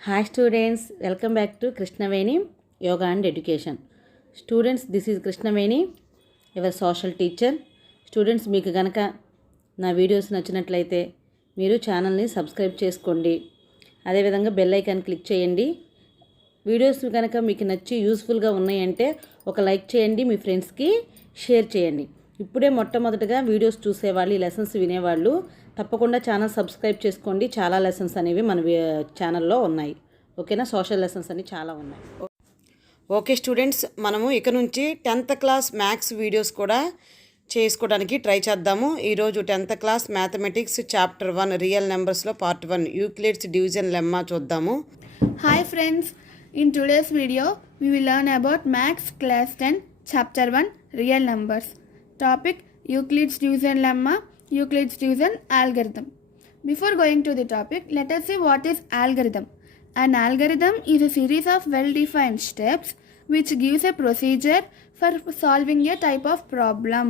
Hi students, welcome back to Krishnaveni Yoga and Education. Students, this is Krishnaveni, your social teacher. Students, మీకు గనక నా videos నచ్చినట్లయితే మీరు ఛానల్ని సబ్స్క్రైబ్ చేసుకోండి. అదేవిధంగా బెల్ ఐకాన్ క్లిక్ చేయండి. వీడియోస్ కనుక మీకు నచ్చి యూస్ఫుల్గా ఉన్నాయంటే ఒక లైక్ చేయండి, మీ ఫ్రెండ్స్కి షేర్ చేయండి. ఇప్పుడే మొట్టమొదటిగా వీడియోస్ చూసేవాళ్ళు, ఈ లెసన్స్ వినేవాళ్ళు తప్పకుండా ఛానల్ సబ్స్క్రైబ్ చేసుకోండి. చాలా లెసన్స్ అనేవి మన ఛానల్లో ఉన్నాయి. ఓకేనా, సోషల్ లెసన్స్ అని చాలా ఉన్నాయి. ఓకే స్టూడెంట్స్, మనము ఇక నుంచి 10th క్లాస్ మ్యాథ్స్ వీడియోస్ కూడా చేసుకోవడానికి ట్రై చేద్దాము. ఈరోజు 10th class mathematics chapter 1 real నెంబర్స్లో పార్ట్ 1 యూక్లిడ్స్ డివిజన్ లెమ్మా చూద్దాము. Hi friends, in today's video we will learn about Maths Class 10 Chapter 1 Real Numbers. Topic Euclid's Division Lemma, Euclid's Division Algorithm. Before going to the topic, let us see what is algorithm. An algorithm is a series of well-defined steps which gives a procedure for solving a type of problem.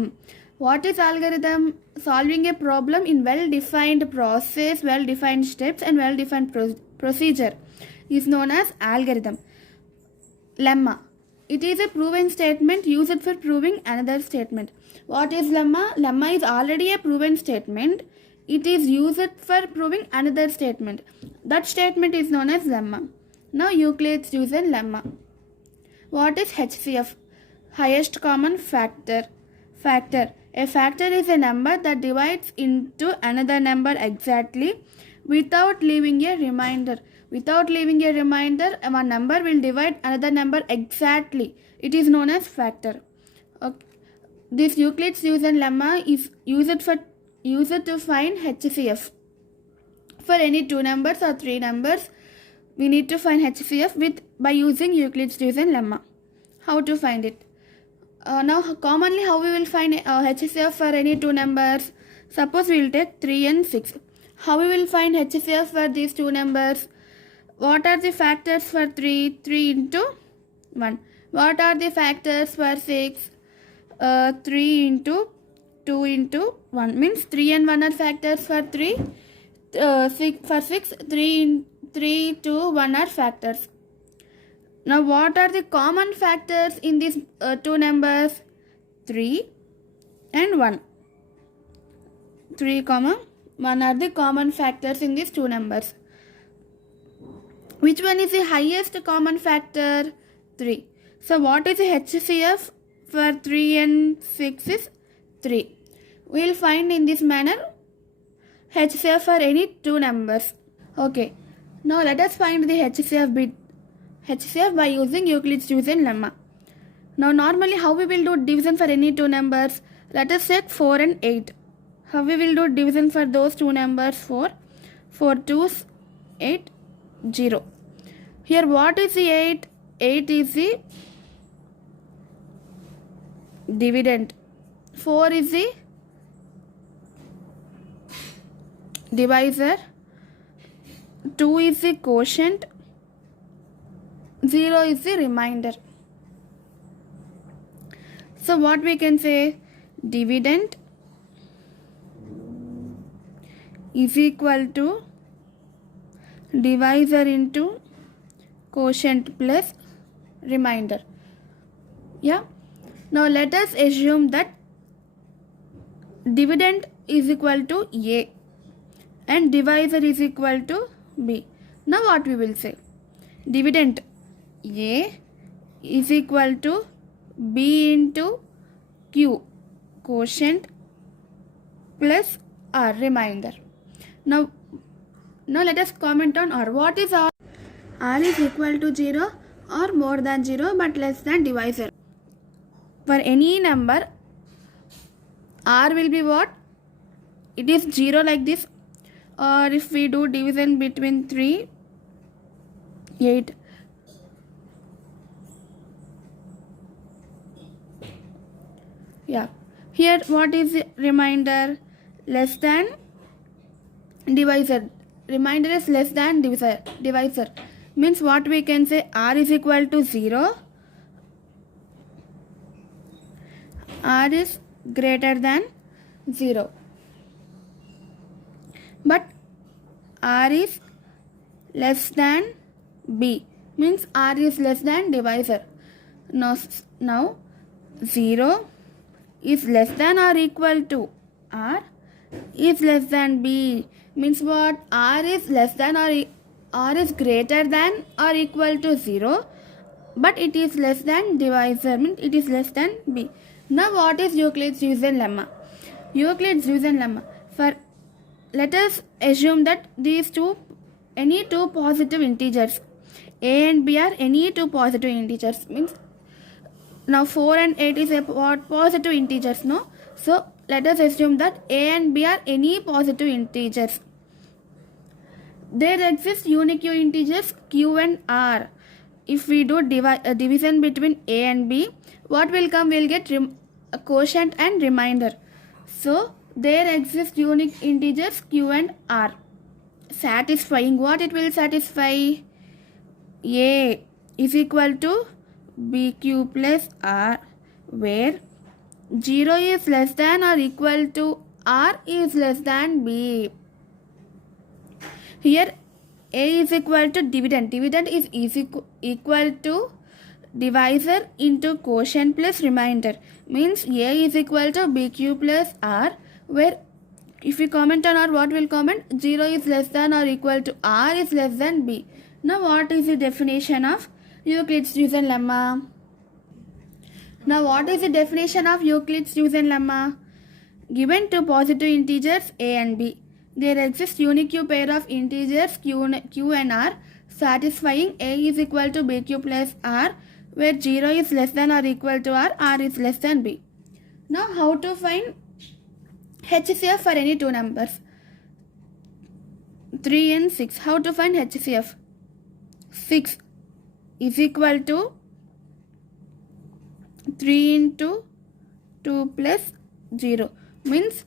What is algorithm? Solving a problem in well-defined process, well-defined steps and well-defined procedure is known as algorithm. Lemma. It is a proven statement used for proving another statement. What is lemma? Lemma is already a proven statement. It is used for proving another statement. That statement is known as lemma. Now Euclid's division lemma. What is HCF? Highest common factor. Factor. A factor is a number that divides into another number exactly without leaving a remainder. Without leaving a remainder, one number will divide another number exactly. It is known as factor. Okay. This Euclid's division lemma is used to find HCF. For any two numbers or three numbers, we need to find HCF by using Euclid's division lemma. How to find it? Now, commonly how we will find HCF for any two numbers? Suppose we will take 3 and 6. How we will find HCF for these two numbers? What are the factors for 3? 3 into 1. What are the factors for 6? 3 into 2 into 1. Means 3 and 1 are factors for 3. 6 for 6, 3, 2, 1 are factors. Now what are the common factors in these two numbers? 3 and 1. 3, 1 are the common factors in these two numbers. Which one is the highest common factor? 3. So what is the HCF for 3 and 6 is 3. We will find in this manner HCF for any two numbers. Okay. Now let us find the HCF by using Euclid's division lemma. Now normally how we will do division for any two numbers? Let us take 4 and 8. How we will do division for those two numbers? 4 2s 8 0. Here what is the 8? 8 is the dividend. 4 is the divisor. 2 is the quotient. 0 is the remainder. So what we can say? Dividend is equal to divisor into quotient plus remainder. Yeah. Now let us assume that dividend is equal to A and divisor is equal to B. Now what we will say? Dividend A is equal to B into Q, quotient plus R, remainder. Now let us comment on R. What is R? R is equal to 0 or more than 0 but less than divisor. For any number, R will be what? It is 0 like this. Or if we do division between 3, 8. Yeah. Here what is the remainder? Less than divisor. Remainder is less than divisor. Means what we can say? R is equal to 0. R is greater than 0. But R is less than B means R is less than divisor. Now 0 is less than or equal to R is less than B means what? R is less than or R is greater than or equal to 0, but it is less than divisor means it is less than B. Now what is Euclid's division lemma? Euclid's division lemma. Let us assume that any two positive integers a and b are any two positive integers means now 4 and 8 is a positive integers, no? So let us assume that a and b are any positive integers. There exist unique integers q and r. If we do division between a and b, what will come? We'll get a quotient and remainder. So there exist unique integers q and r. Satisfying what it will satisfy? A is equal to bq plus r, where 0 is less than or equal to r is less than b. Here a is equal to dividend. Dividend is equal to divisor into quotient plus remainder. Means a is equal to bq plus r, where if we comment on r, what will comment? 0 is less than or equal to r is less than b. Now what is the definition of Euclid's division lemma? Now what is the definition of Euclid's division lemma? Given two positive integers a and b, there exists unique pair of integers q and r satisfying a is equal to bq plus r, where 0 is less than or equal to r is less than b. Now how to find HCF for any two numbers? 3 and 6. How to find HCF? 6 is equal to 3 into 2 plus 0 means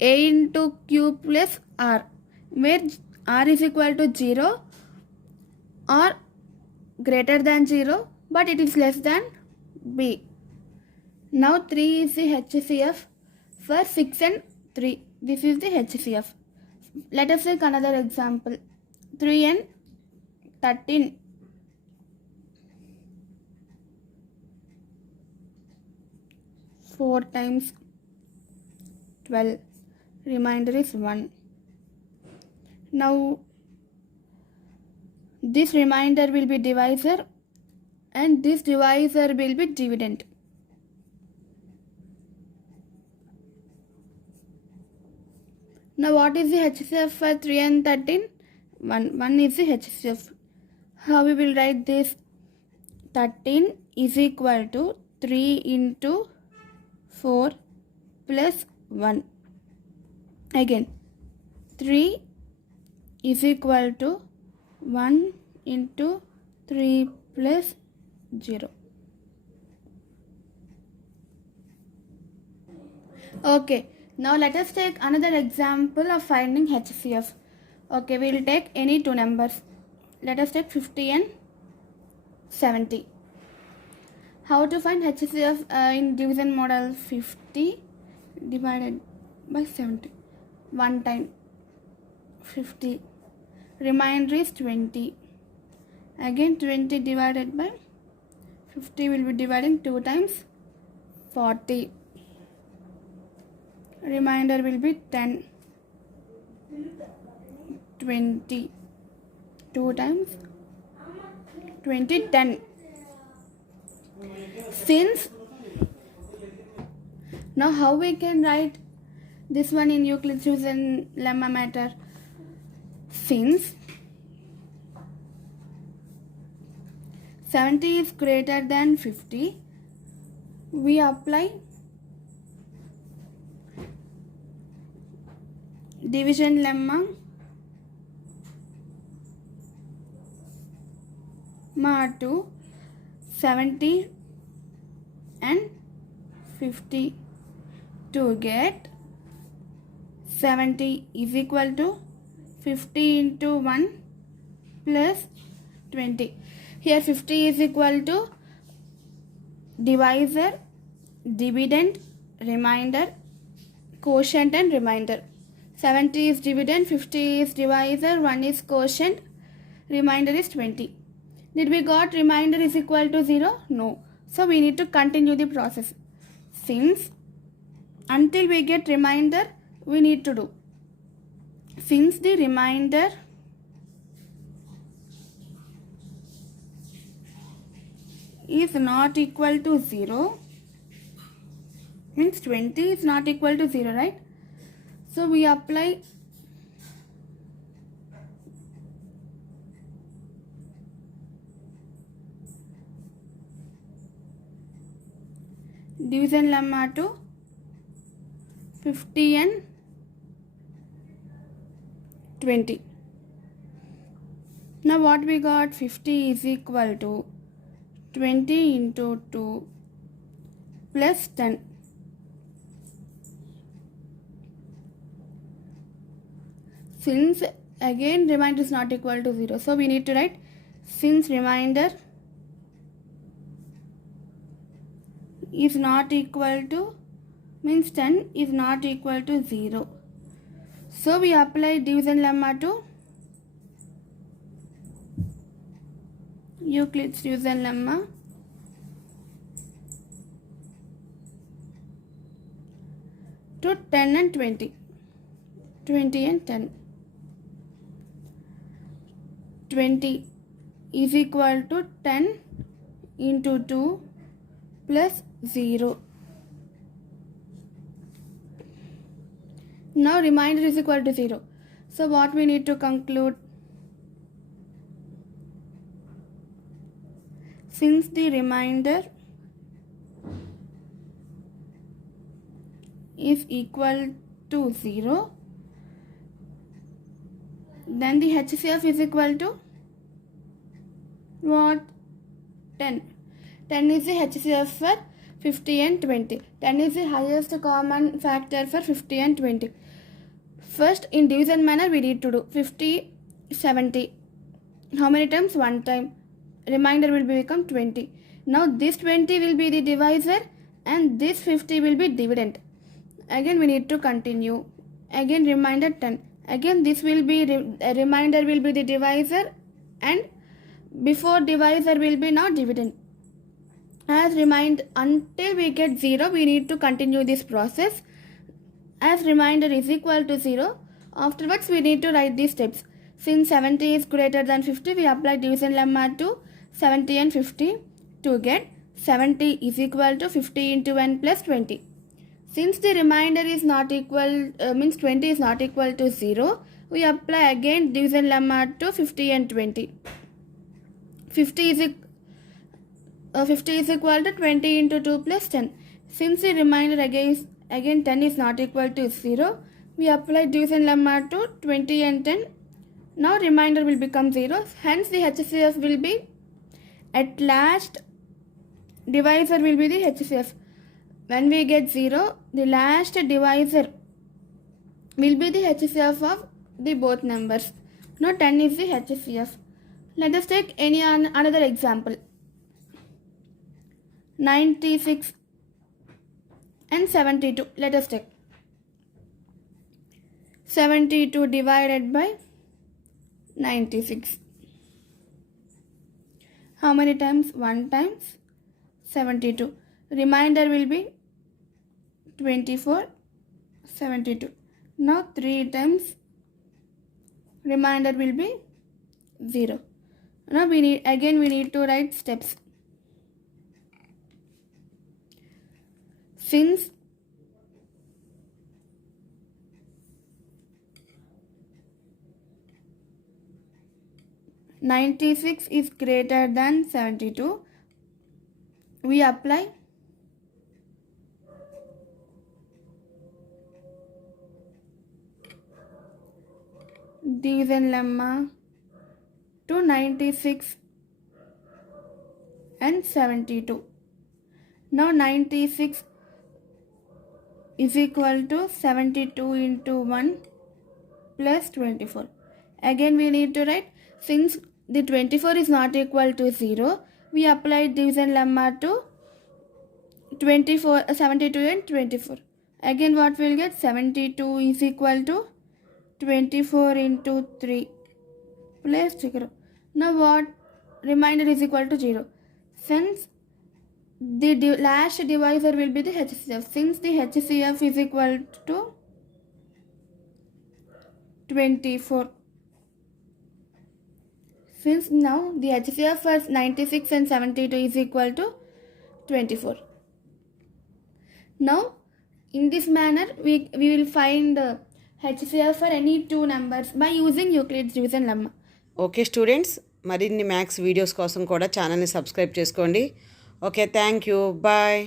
a into q plus r, where r is equal to 0 or greater than 0, but it is less than b. Now 3 is the HCF for 6 and 3. This is the HCF. Let us take another example. 3 and 13. 4 times 12. Remainder is 1. Now this remainder will be divisor and this divisor will be dividend. Now what is the HCF for 3 and 13? 1. 1 is the HCF. How we will write this? 13 is equal to 3 into 4 plus 1. Again 3 is equal to 1 into 3 plus 0. Okay. Now let us take another example of finding HCF. Okay, we will take any two numbers. Let us take 50 and 70. How to find HCF in division model? 50 divided by 70. One time 50. Remainder is 20. Again 20 divided by 50 will be dividing 2 times 40. Remainder will be 10. 20. 2 times 20, 10. Since now how we can write this one in Euclid's division lemma matter? Since 70 is greater than 50, we apply division lemma to 70 and 50 to get 70 is equal to 50 into 1 plus 20. Here 50 is equal to divisor, dividend, remainder, quotient and remainder. 70 is dividend, 50 is divisor, 1 is quotient, remainder is 20. Did we got remainder is equal to 0? No. So we need to continue the process. Since until we get remainder, we need to do. Since the remainder is not equal to 0, means 20 is not equal to 0, right? So we apply division lemma to 50 and 20. Now what we got? 50 is equal to 20 into 2 plus 10. Since again remainder is not equal to 0, so we need to write since remainder is not equal to, means 10 is not equal to 0. So we apply division lemma to Euclid's division lemma to 10 and 20. 20 and 10. 20 is equal to 10 into 2 plus 0. Now remainder is equal to 0. So what we need to conclude? Since the remainder is equal to 0, then the HCF is equal to what? 10. 10 is the HCF for 50 and 20. 10 is the highest common factor for 50 and 20. First, in division manner, we need to do 50, 70. How many times? One time. Remainder will become 20. Now this 20 will be the divisor and this 50 will be dividend. Again we need to continue. Again remainder 10. Again this will be remainder will be the divisor and before divisor will be now dividend. As remind until we get 0, we need to continue this process. As remainder is equal to 0, afterwards we need to write these steps. Since 70 is greater than 50, we apply division lemma to 70 and 50 to get 70 is equal to 50 into 1 plus 20. Since the remainder is not equal, means 20 is not equal to 0, we apply again division lemma to 50 and 20. 50 is equal to 20 into 2 plus 10. Since the remainder again 10 is not equal to 0, we apply division lemma to 20 and 10. Now remainder will become 0. Hence the HCF will be, at last divisor will be the HCF. When we get 0, the last divisor will be the HCF of the both numbers. Now 10 is the HCF. Let us take another example. 96 and 72. Let us take 72 divided by 96. How many times? 1 times 72. Remainder will be 24, 72. Now 3 times remainder will be 0. Now we need to write steps. Since (96) is greater than 72, we apply division lemma to 96 and 72. Now 96 is equal to 72 into 1 plus 24. Again we need to write, since the 24 is not equal to 0, we apply division lemma to 72 and 24. Again what we will get? 72 is equal to 24 into 3 plus 0. Now what? Remainder is equal to 0. Since the last divisor will be the HCF. Since the HCF is equal to 24. Since now the HCF for 96 and 72 is equal to 24. Now in this manner we will find HCF for any two numbers by using Euclid's division lemma. Okay students, మరిన్ని maths videos కోసం కూడా ఛానల్ని subscribe చేసుకోండి. Okay, thank you, bye.